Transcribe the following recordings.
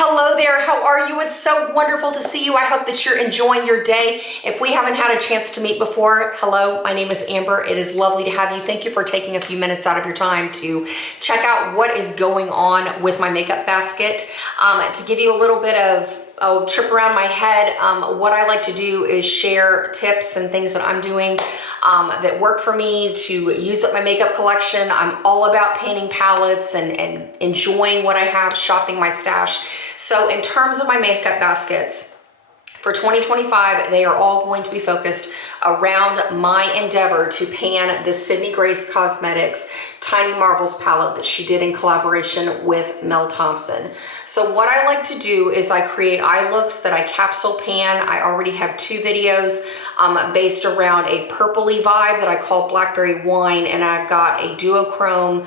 Hello there, how are you? It's so wonderful to see you. I hope that you're enjoying your day. If we haven't had a chance to meet before, hello, my name is Amber. It is lovely to have you. Thank you for taking a few minutes out of your time to check out what is going on with my makeup basket. To give you a little bit of a trip around my head, what I like to do is share tips and things that I'm doing that work for me to use up my makeup collection. I'm all about painting palettes and enjoying what I have, shopping my stash. So in terms of my makeup baskets, for 2025, they are all going to be focused around my endeavor to pan the Sydney Grace Cosmetics Tiny Marvels palette that she did in collaboration with Mel Thompson. So what I like to do is I create eye looks that I capsule pan. I already have two videos based around a purpley vibe that I call Blackberry Wine, and I've got a duochrome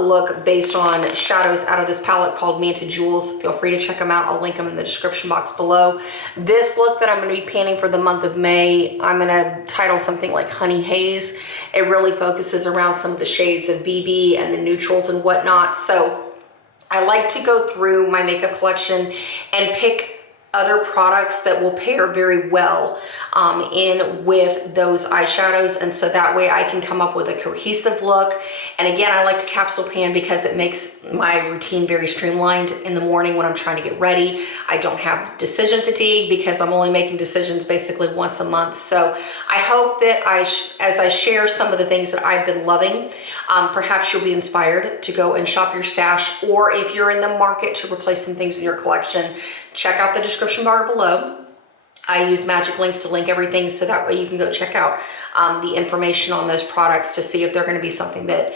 look based on shadows out of this palette called Manta Jewels. Feel free to check them out. I'll link them in the description box below. This look that I'm going to be panning for the month of May, I'm going to title something like Honey Haze. It really focuses around some of the shades of BB and the neutrals and whatnot. So I like to go through my makeup collection and pick other products that will pair very well in with those eyeshadows, and so that way I can come up with a cohesive look. And again, I like to capsule pan because it makes my routine very streamlined in the morning when I'm trying to get ready. I don't have decision fatigue because I'm only making decisions basically once a month. So I hope that as I share some of the things that I've been loving, perhaps you'll be inspired to go and shop your stash, or if you're in the market to replace some things in your collection, check out the description bar below. I use magic links to link everything so that way you can go check out the information on those products to see if they're going to be something that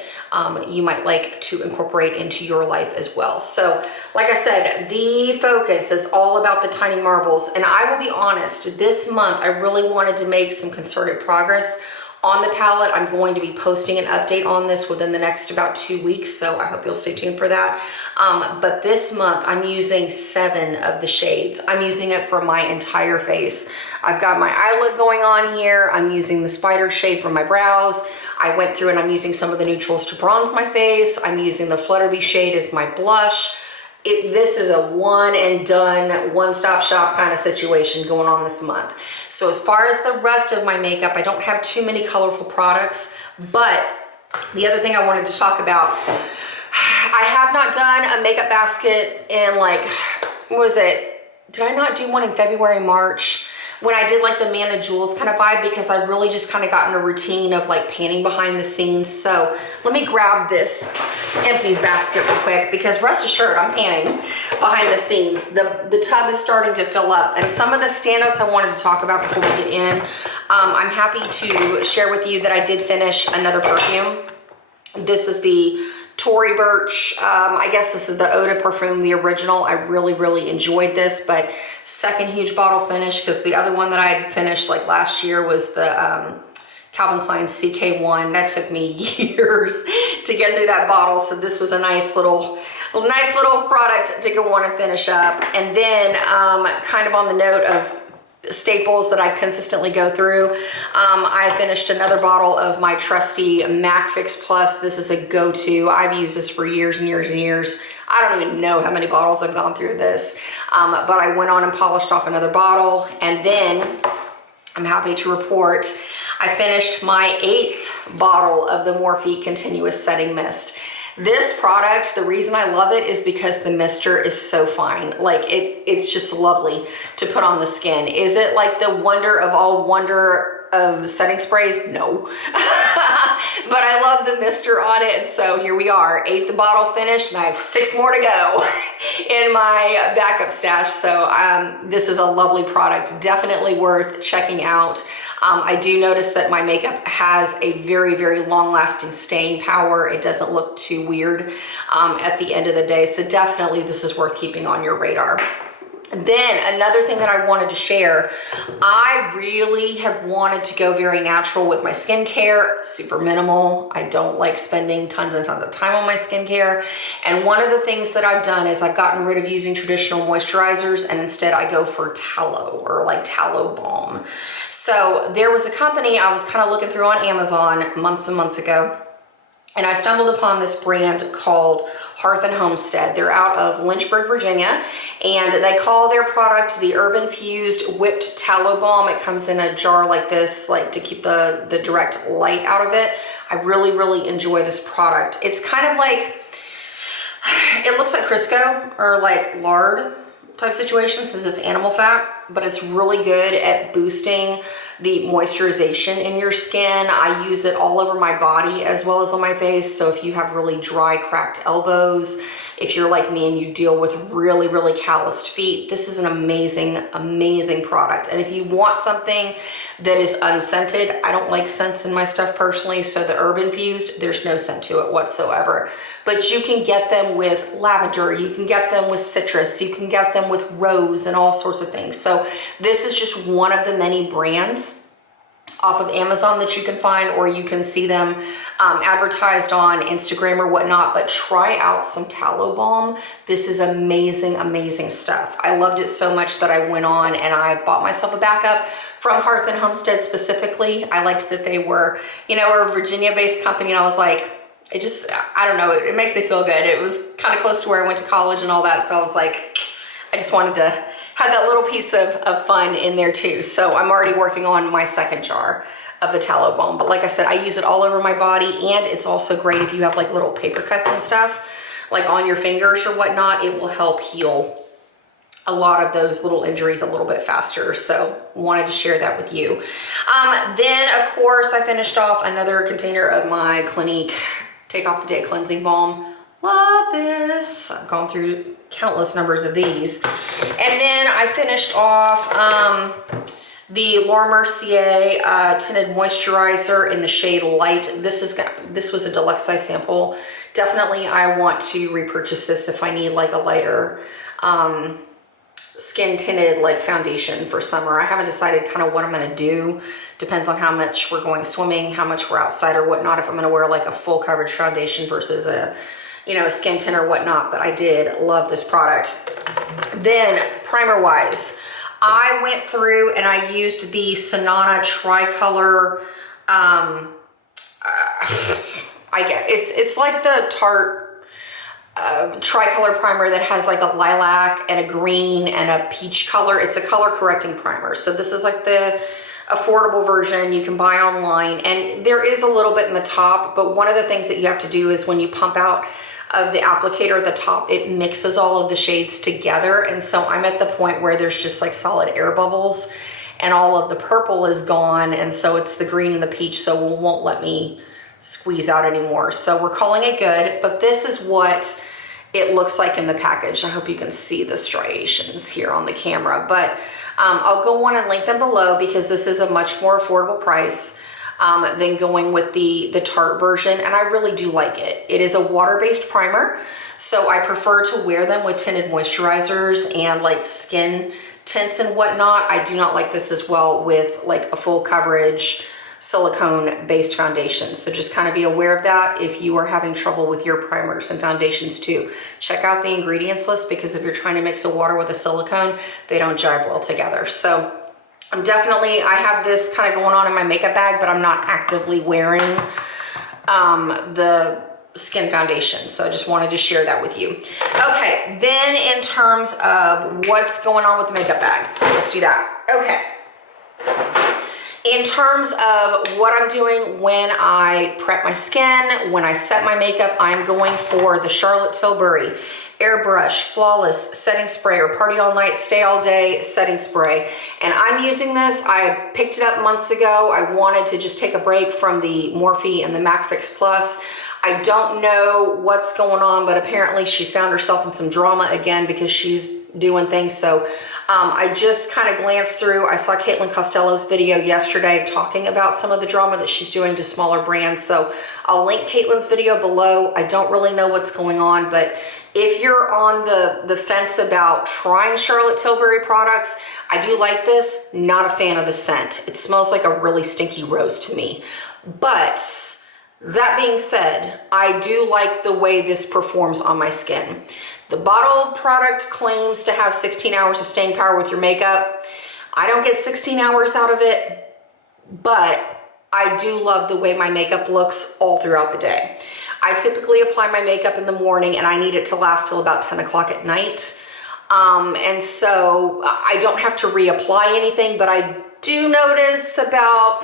you might like to incorporate into your life as well. So like I said, the focus is all about the Tiny Marvels, and I will be honest, this month I really wanted to make some concerted progress on the palette. I'm going to be posting an update on this within the next about 2 weeks, so I hope you'll stay tuned for that. But this month I'm using 7 of the shades. I'm using it for my entire face. I've got my eye look going on here. I'm using the spider shade for my brows. I went through and I'm using some of the neutrals to bronze my face. I'm using the Flutterby shade as my blush. This is a one and done, one-stop shop kind of situation going on this month. So as far as the rest of my makeup, I don't have too many colorful products, but the other thing I wanted to talk about, I have not done a makeup basket in like, what was it? Did I not do one in February, March? When I did like the Manta Jewels kind of vibe, because I really just kind of got in a routine of like panning behind the scenes. So let me grab this empties basket real quick, because rest assured I'm panning behind the scenes. The tub is starting to fill up, and some of the standouts I wanted to talk about before we get in, I'm happy to share with you that I did finish another perfume. This is the Tory Burch, I guess this is the Eau de Parfum, the original. I really, really enjoyed this, but second huge bottle finish, because the other one that I finished like last year was the Calvin Klein CK1. That took me years to get through that bottle, so this was a nice little product to go on and finish up. And then kind of on the note of staples that I consistently go through, I finished another bottle of my trusty MAC Fix Plus. This is a go-to. I've used this for years and years and years. I don't even know how many bottles I've gone through this, but I went on and polished off another bottle, and then I'm happy to report I finished my 8th bottle of the Morphe Continuous Setting Mist. This product, the reason I love it is because the mister is so fine. Like it's just lovely to put on the skin. Is it like the wonder of all wonder of setting sprays? No. But I love the mister on it. So here we are, 8th bottle finished, and I have 6 more to go in my backup stash. So this is a lovely product, definitely worth checking out. I do notice that my makeup has a very, very long-lasting staying power. It doesn't look too weird at the end of the day. So definitely this is worth keeping on your radar. Then another thing that I wanted to share, I really have wanted to go very natural with my skincare, super minimal. I don't like spending tons and tons of time on my skincare. And one of the things that I've done is I've gotten rid of using traditional moisturizers, and instead I go for tallow, or like tallow balm. So there was a company I was kind of looking through on Amazon months and months ago, And I stumbled upon this brand called Hearth and Homestead. They're out of Lynchburg, Virginia, and they call their product the Urban Fused Whipped Tallow Balm. It comes in a jar like this, like to keep the direct light out of it. I really, really enjoy this product. It's kind of like, it looks like Crisco or like lard type situation since it's animal fat, but it's really good at boosting the moisturization in your skin. I use it all over my body as well as on my face. So if you have really dry, cracked elbows, if you're like me and you deal with really, really calloused feet, this is an amazing, amazing product. And if you want something that is unscented, I don't like scents in my stuff personally, so the Urban Fused, there's no scent to it whatsoever. But you can get them with lavender, you can get them with citrus, you can get them with rose and all sorts of things. So this is just one of the many brands off of Amazon that you can find, or you can see them advertised on Instagram or whatnot, but try out some tallow balm. This is amazing, amazing stuff. I loved it so much that I went on and I bought myself a backup from Hearth and Homestead specifically. I liked that they were, you know, a Virginia-based company, and I was like, it just, I don't know, it makes me feel good. It was kind of close to where I went to college and all that, so I was like, I just wanted to have that little piece of fun in there too. So I'm already working on my second jar of the tallow balm. But like I said, I use it all over my body, and it's also great if you have like little paper cuts and stuff, like on your fingers or whatnot. It will help heal a lot of those little injuries a little bit faster. So wanted to share that with you. Then of course I finished off another container of my Clinique Take Off the Day Cleansing Balm. Love this. I've gone through countless numbers of these. And then I finished off the Laura Mercier Tinted Moisturizer in the shade Light. This was a deluxe size sample. Definitely I want to repurchase this if I need like a lighter skin tinted like foundation for summer. I haven't decided kind of what I'm gonna do. Depends on how much we're going swimming, how much we're outside or whatnot, if I'm gonna wear like a full coverage foundation versus a, you know, a skin tint or whatnot. But I did love this product. Then primer wise, I went through and I used the Sanana Tricolor, it's like the Tarte tricolor primer that has like a lilac and a green and a peach color. It's a color correcting primer. So this is like the affordable version you can buy online, and there is a little bit in the top, but one of the things that you have to do is when you pump out of the applicator at the top, it mixes all of the shades together. And so I'm at the point where there's just like solid air bubbles and all of the purple is gone, and so it's the green and the peach, so it won't let me squeeze out anymore. So we're calling it good, but this is what it looks like in the package. I hope you can see the striations here on the camera, but I'll go on and link them below because this is a much more affordable price than going with the Tarte version, and I really do like it. It is a water-based primer, so I prefer to wear them with tinted moisturizers and like skin tints and whatnot. I do not like this as well with like a full coverage silicone based foundation. So just kind of be aware of that if you are having trouble with your primers and foundations too. Check out the ingredients list, because if you're trying to mix a water with a silicone, they don't jive well together. So I have this kind of going on in my makeup bag, but I'm not actively wearing the skin foundation. So I just wanted to share that with you. Okay, then in terms of what's going on with the makeup bag, let's do that. Okay. In terms of what I'm doing when I prep my skin, when I set my makeup, I'm going for the Charlotte Tilbury Airbrush Flawless Setting Spray, or Party All Night, Stay All Day Setting Spray. And I'm using this. I picked it up months ago. I wanted to just take a break from the Morphe and the MAC Fix Plus. I don't know what's going on, but apparently she's found herself in some drama again because she's doing things. So I just kind of glanced through. I saw Caitlin Costello's video yesterday talking about some of the drama that she's doing to smaller brands. So I'll link Caitlin's video below. I don't really know what's going on, but if you're on the fence about trying Charlotte Tilbury products, I do like this. Not a fan of the scent. It smells like a really stinky rose to me. But that being said, I do like the way this performs on my skin. The bottle product claims to have 16 hours of staying power with your makeup. I don't get 16 hours out of it, but I do love the way my makeup looks all throughout the day. I typically apply my makeup in the morning and I need it to last till about 10 o'clock at night. And so I don't have to reapply anything, but I do notice about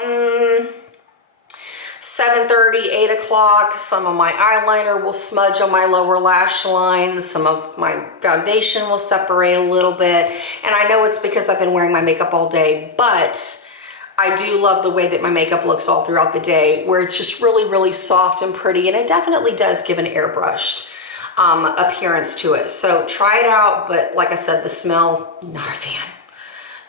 7:30, 8 o'clock, some of my eyeliner will smudge on my lower lash lines. Some of my foundation will separate a little bit. And I know it's because I've been wearing my makeup all day, but I do love the way that my makeup looks all throughout the day, where it's just really, really soft and pretty. And it definitely does give an airbrushed appearance to it. So try it out. But like I said, the smell, not a fan.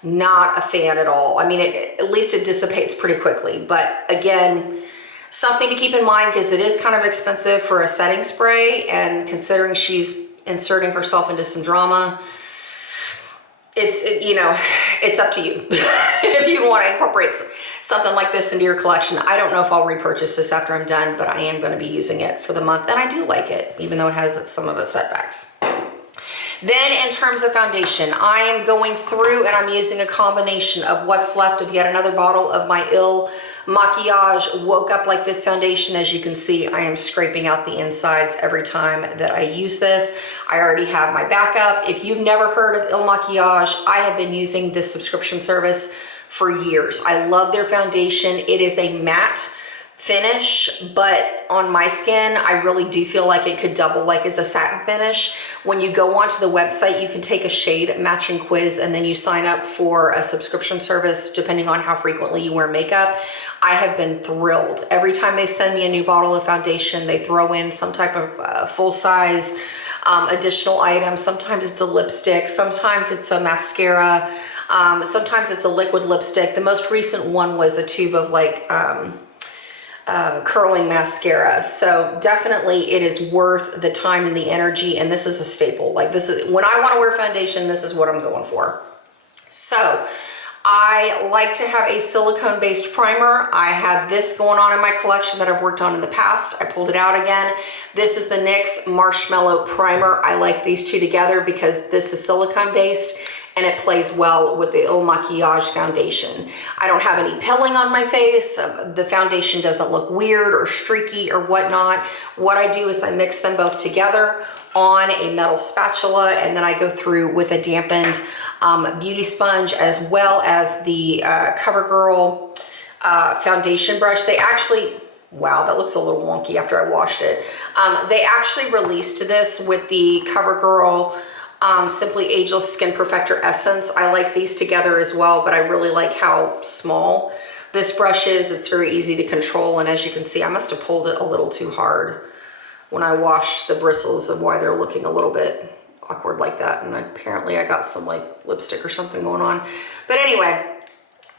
Not a fan at all. I mean, at least it dissipates pretty quickly. But again, something to keep in mind, because it is kind of expensive for a setting spray, and considering she's inserting herself into some drama, it's up to you if you want to incorporate something like this into your collection. I don't know if I'll repurchase this after I'm done, but I am going to be using it for the month, and I do like it, even though it has some of its setbacks. Then in terms of foundation, I am going through and I'm using a combination of what's left of yet another bottle of my Il Makiage Woke Up Like This foundation. As you can see, I am scraping out the insides every time that I use this. I already have my backup. If you've never heard of Il Makiage, I have been using this subscription service for years. I love their foundation. It is a matte finish, but on my skin, I really do feel like it could double like as a satin finish. When you go onto the website, you can take a shade matching quiz, and then you sign up for a subscription service depending on how frequently you wear makeup. I have been thrilled. Every time they send me a new bottle of foundation, they throw in some type of full-size additional item. Sometimes it's a lipstick, sometimes it's a mascara, sometimes it's a liquid lipstick. The most recent one was a tube of like curling mascara. So definitely it is worth the time and the energy, and this is a staple. Like, this is when I want to wear foundation, this is what I'm going for. So I like to have a silicone based primer. I had this going on in my collection that I've worked on in the past. I pulled it out again. This is the NYX Marshmallow Primer. I like these two together because this is silicone based and it plays well with the Il Makiage foundation. I don't have any pilling on my face. The foundation doesn't look weird or streaky or whatnot. What I do is I mix them both together on a metal spatula, and then I go through with a dampened beauty sponge, as well as the CoverGirl foundation brush. They actually, wow, that looks a little wonky after I washed it. They actually released this with the CoverGirl Simply Ageless Skin Perfector Essence. I like these together as well, but I really like how small this brush is. It's very easy to control, and as you can see, I must have pulled it a little too hard when I washed the bristles, of why they're looking a little bit awkward like that. And apparently I got some like lipstick or something going on. But anyway,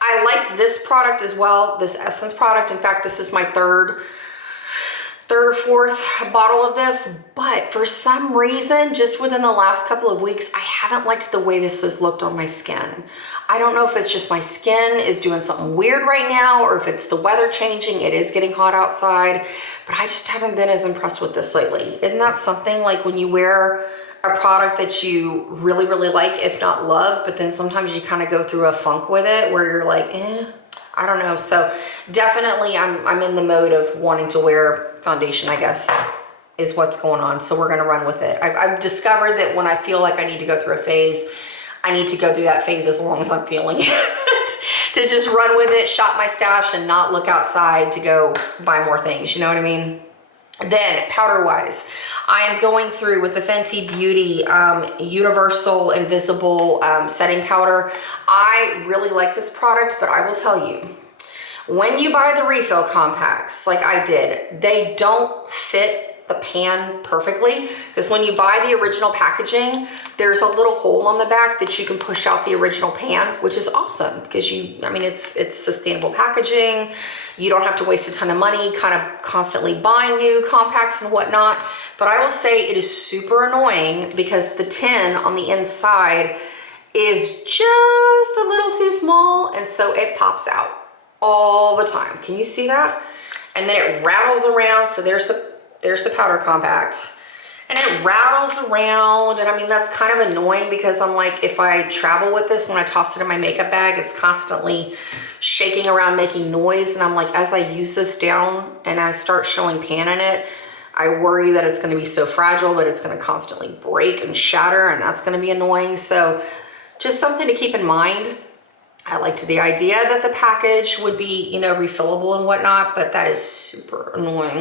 I like this product as well, this Essence product. In fact, this is my third or fourth bottle of this, but for some reason, just within the last couple of weeks, I haven't liked the way this has looked on my skin. I don't know if it's just my skin is doing something weird right now, or if it's the weather changing. It is getting hot outside, but I just haven't been as impressed with this lately. Isn't that something? Like when you wear a product that you really, really like, if not love, but then sometimes you kind of go through a funk with it where you're like, I don't know. So definitely I'm in the mode of wanting to wear foundation, I guess, is what's going on. So we're going to run with it. I've discovered that when I feel like I need to go through a phase, I need to go through that phase as long as I'm feeling it. To just run with it, shop my stash, and not look outside to go buy more things. You know what I mean? Then powder wise, I am going through with the Fenty Beauty Universal Invisible Setting Powder. I really like this product, but I will tell you, when you buy the refill compacts, like I did, they don't fit the pan perfectly, because when you buy the original packaging, there's a little hole on the back that you can push out the original pan, which is awesome because it's sustainable packaging. You don't have to waste a ton of money kind of constantly buying new compacts and whatnot. But I will say it is super annoying because the tin on the inside is just a little too small, and so it pops out all the time. Can you see that? And then it rattles around. So there's the powder compact, and it rattles around, and I mean, that's kind of annoying because I'm like, if I travel with this, when I toss it in my makeup bag, it's constantly shaking around making noise, and I'm like, as I use this down and I start showing pan in it, I worry that it's going to be so fragile that it's going to constantly break and shatter, and that's going to be annoying. So just something to keep in mind. I liked the idea that the package would be, you know, refillable and whatnot, but that is super annoying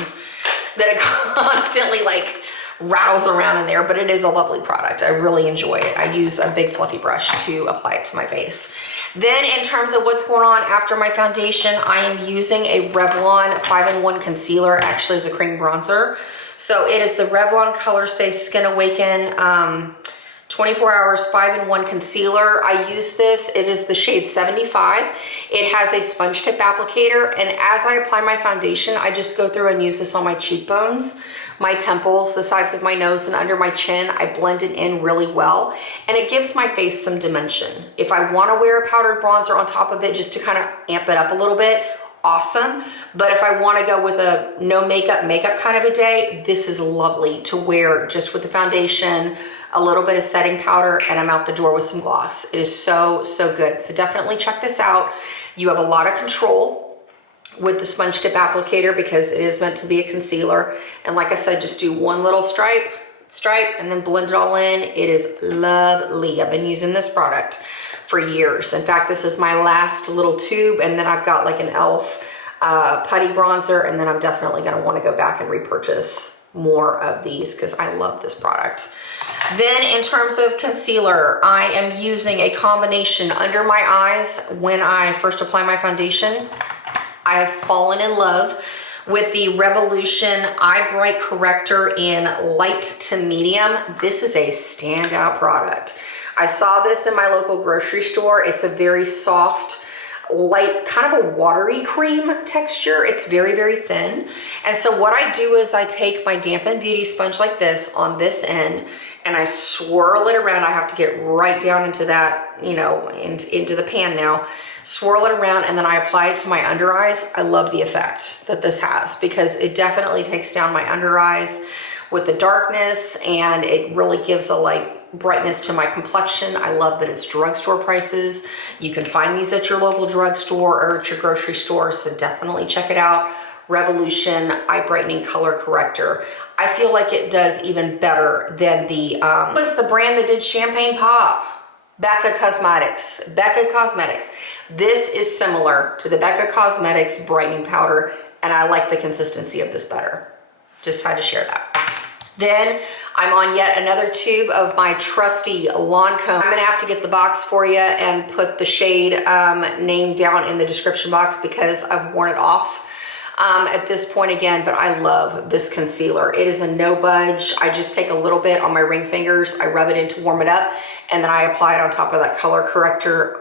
that it constantly like rattles around in there, but it is a lovely product. I really enjoy it. I use a big fluffy brush to apply it to my face. Then in terms of what's going on after my foundation, I am using a Revlon 5-in-1 concealer, actually as a cream bronzer. So it is the Revlon Color Stay Skin Awaken 24 hours 5-in-1 concealer. I use this. It is the shade 75. It has a sponge tip applicator, and as I apply my foundation, I just go through and use this on my cheekbones, my temples, the sides of my nose, and under my chin. I blend it in really well, and it gives my face some dimension. If I want to wear a powdered bronzer on top of it just to kind of amp it up a little bit, awesome. But if I want to go with a no makeup kind of a day, this is lovely to wear just with the foundation, a little bit of setting powder, and I'm out the door with some gloss. It is so, so good. So definitely check this out. You have a lot of control with the sponge tip applicator because it is meant to be a concealer. And like I said, just do one little stripe, and then blend it all in. It is lovely. I've been using this product for years. In fact, this is my last little tube, and then I've got like an e.l.f. Putty bronzer, and then I'm definitely gonna wanna go back and repurchase more of these because I love this product. Then in terms of concealer, I am using a combination under my eyes. When I first apply my foundation, I have fallen in love with the Revolution Eye Bright Corrector in light to medium. This is a standout product. I saw this in my local grocery store. It's a very soft, light, kind of a watery cream texture. It's very, very thin. And so what I do is I take my dampened beauty sponge like this on this end, and I swirl it around. I have to get right down into that, you know, into the pan now. Swirl it around, and then I apply it to my under eyes. I love the effect that this has because it definitely takes down my under eyes with the darkness, and it really gives a light brightness to my complexion. I love that it's drugstore prices. You can find these at your local drugstore or at your grocery store, so definitely check it out. Revolution Eye Brightening Color Corrector. I feel like it does even better than the, what's the brand that did Champagne Pop? Becca Cosmetics. Becca Cosmetics. This is similar to the Becca Cosmetics brightening powder, and I like the consistency of this better. Just had to share that. Then I'm on yet another tube of my trusty Lancome. I'm gonna have to get the box for you and put the shade name down in the description box because I've worn it off at this point again, but I love this concealer. It is a no budge. I just take a little bit on my ring fingers, I rub it in to warm it up, and then I apply it on top of that color corrector.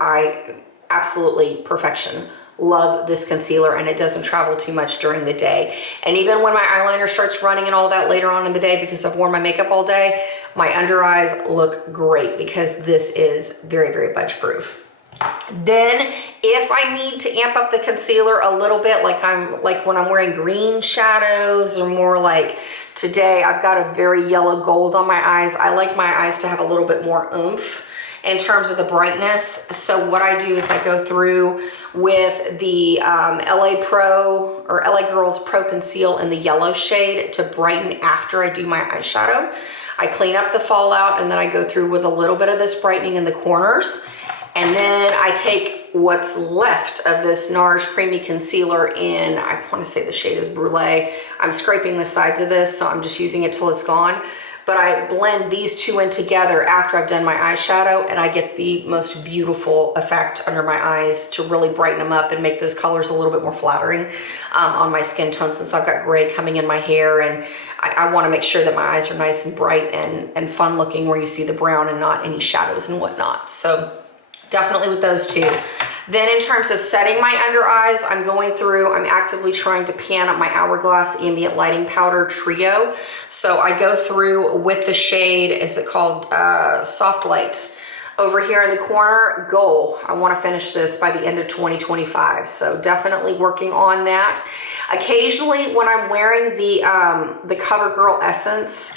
Absolutely perfection. Love this concealer, and it doesn't travel too much during the day. And even when my eyeliner starts running and all that later on in the day because I've worn my makeup all day, my under eyes look great because this is very, very budge proof. Then if I need to amp up the concealer a little bit, like when I'm wearing green shadows, or more like today, I've got a very yellow gold on my eyes. I like my eyes to have a little bit more oomph in terms of the brightness. So what I do is I go through with the LA Pro or LA Girls Pro Conceal in the yellow shade to brighten after I do my eyeshadow. I clean up the fallout, and then I go through with a little bit of this brightening in the corners. And then I take what's left of this NARS Creamy Concealer in, I want to say the shade is Brulee. I'm scraping the sides of this, so I'm just using it till it's gone. But I blend these two in together after I've done my eyeshadow, and I get the most beautiful effect under my eyes to really brighten them up and make those colors a little bit more flattering on my skin tone, since I've got gray coming in my hair, and I want to make sure that my eyes are nice and bright and fun looking where you see the brown and not any shadows and whatnot. So definitely with those two. Then in terms of setting my under eyes, I'm actively trying to pan up my Hourglass Ambient Lighting Powder Trio. So I go through with the shade, is it called Soft Light? Over here in the corner, goal. I want to finish this by the end of 2025. So definitely working on that. Occasionally when I'm wearing the CoverGirl Essence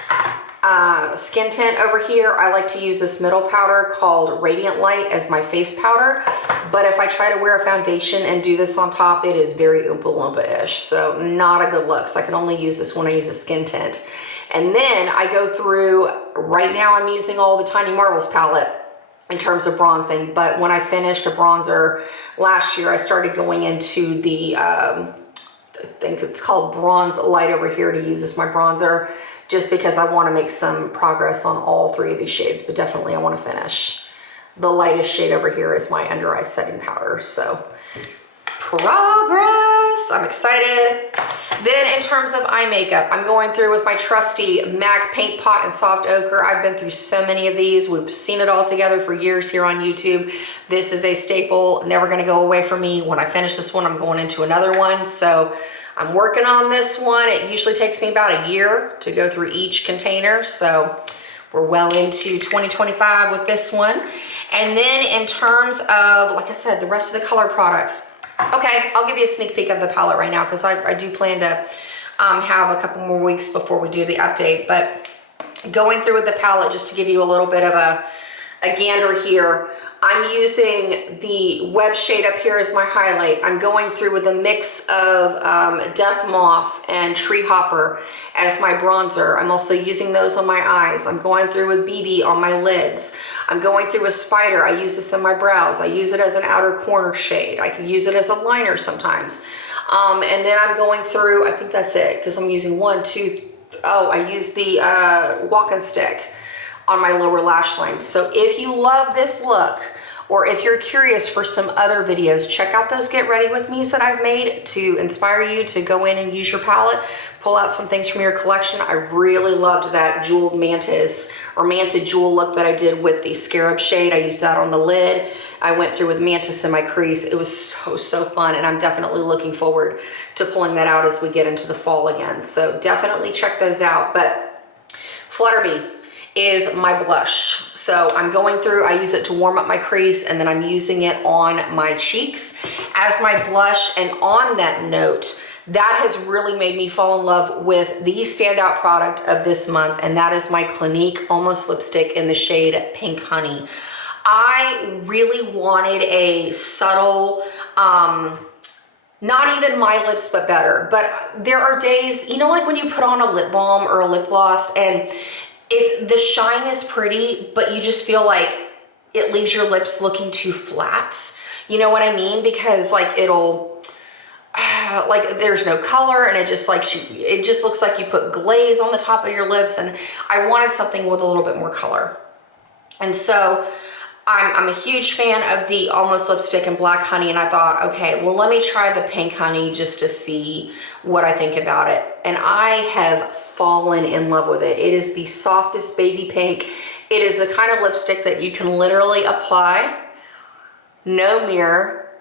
skin tint over here. I like to use this middle powder called Radiant Light as my face powder. But if I try to wear a foundation and do this on top, it is very Oompa Loompa-ish. So not a good look. So I can only use this when I use a skin tint. And then I go through, right now I'm using all the Tiny Marvels palette in terms of bronzing. But when I finished a bronzer last year, I started going into the, I think it's called Bronze Light over here to use as my bronzer, just because I want to make some progress on all three of these shades, but definitely I want to finish. The lightest shade over here is my under eye setting powder, so progress, I'm excited. Then in terms of eye makeup, I'm going through with my trusty MAC Paint Pot and Soft Ochre. I've been through so many of these. We've seen it all together for years here on YouTube. This is a staple, never gonna go away from me. When I finish this one, I'm going into another one, so I'm working on this one. It usually takes me about a year to go through each container, so we're well into 2025 with this one. And then in terms of, like I said, the rest of the color products, okay, I'll give you a sneak peek of the palette right now because I do plan to have a couple more weeks before we do the update. But going through with the palette, just to give you a little bit of a gander here, I'm using the web shade up here as my highlight. I'm going through with a mix of Death Moth and Tree Hopper as my bronzer. I'm also using those on my eyes. I'm going through with BB on my lids. I'm going through with Spider. I use this in my brows. I use it as an outer corner shade. I can use it as a liner sometimes. And then I'm going through, I think that's it, because I'm using I use the walking stick on my lower lash line. So if you love this look, or if you're curious for some other videos, check out those Get Ready With Me's that I've made to inspire you to go in and use your palette, pull out some things from your collection. I really loved that jeweled mantis or manta jewel look that I did with the scarab shade. I used that on the lid. I went through with mantis in my crease. It was so fun, and I'm definitely looking forward to pulling that out as we get into the fall again. So definitely check those out. But Flutterby is my blush. So I'm going through, I use it to warm up my crease, and then I'm using it on my cheeks as my blush. And on that note, that has really made me fall in love with the standout product of this month, and that is my Clinique Almost Lipstick in the shade Pink Honey. I really wanted a subtle, not even my lips, but better. But there are days, you know, like when you put on a lip balm or a lip gloss and the shine is pretty, but you just feel like it leaves your lips looking too flat. You know what I mean? Because like it'll, like there's no color, and it just looks like you put glaze on the top of your lips, and I wanted something with a little bit more color. And so I'm a huge fan of the Almost Lipstick in Black Honey, and I thought, okay, well, let me try the Pink Honey just to see what I think about it. And I have fallen in love with it. It is the softest baby pink. It is the kind of lipstick that you can literally apply, no mirror,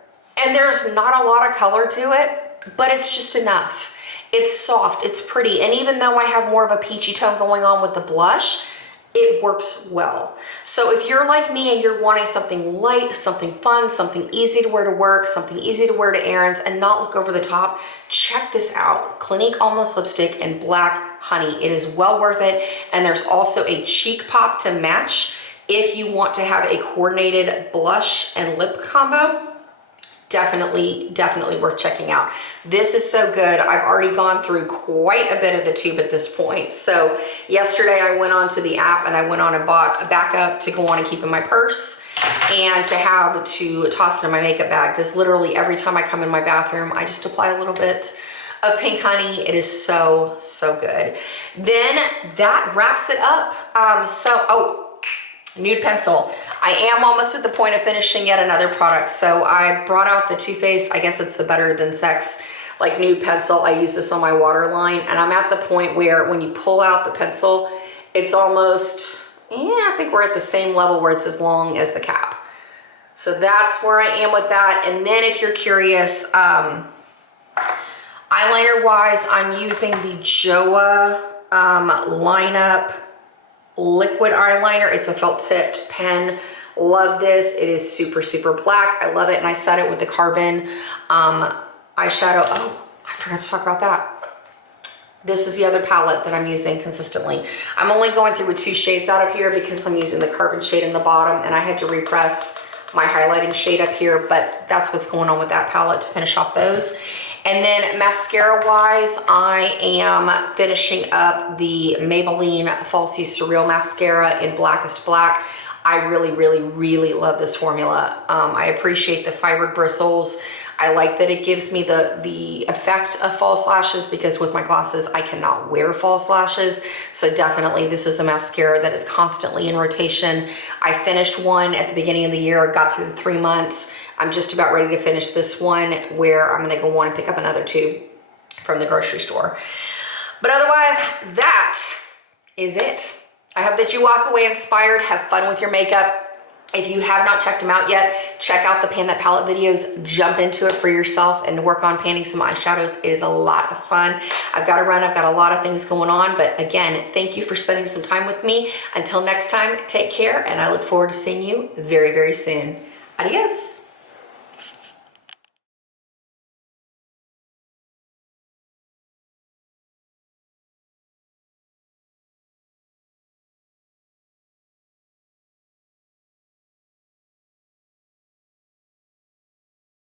and there's not a lot of color to it, but it's just enough. It's soft, it's pretty, and even though I have more of a peachy tone going on with the blush, it works well. So if you're like me and you're wanting something light, something fun, something easy to wear to work, something easy to wear to errands and not look over the top, check this out. Clinique Almost Lipstick in Black Honey. It is well worth it. And there's also a cheek pop to match if you want to have a coordinated blush and lip combo. Definitely worth checking out. This is so good. I've already gone through quite a bit of the tube at this point. So yesterday I went onto the app and I went on and bought a backup to go on and keep in my purse and to have to toss it in my makeup bag, because literally every time I come in my bathroom, I just apply a little bit of Pink Honey. It is so good. Then that wraps it up. Nude pencil. I am almost at the point of finishing yet another product. So I brought out the Too Faced, I guess it's the Better Than Sex, like nude pencil. I use this on my waterline, and I'm at the point where when you pull out the pencil, it's almost, I think we're at the same level where it's as long as the cap. So that's where I am with that. And then if you're curious, eyeliner wise, I'm using the Joa Lineup liquid eyeliner. It's a felt tipped pen. Love this. It is super black. I love it. And I set it with the Carbon eyeshadow. Oh, I forgot to talk about that. This is the other palette that I'm using consistently. I'm only going through with 2 shades out of here because I'm using the carbon shade in the bottom, and I had to repress my highlighting shade up here, but that's what's going on with that palette to finish off those. And then mascara wise, I am finishing up the Maybelline Falsies Surreal Mascara in Blackest Black. I really, really, really love this formula. I appreciate the fibered bristles. I like that it gives me the effect of false lashes, because with my glasses, I cannot wear false lashes. So definitely this is a mascara that is constantly in rotation. I finished one at the beginning of the year, got through the 3 months. I'm just about ready to finish this one, where I'm gonna go on and pick up another tube from the grocery store. But otherwise, that is it. I hope that you walk away inspired, have fun with your makeup. If you have not checked them out yet, check out the Pan That Palette videos, jump into it for yourself and work on panning some eyeshadows. It is a lot of fun. I've got to run, I've got a lot of things going on, but again, thank you for spending some time with me. Until next time, take care, and I look forward to seeing you very, very soon. Adios.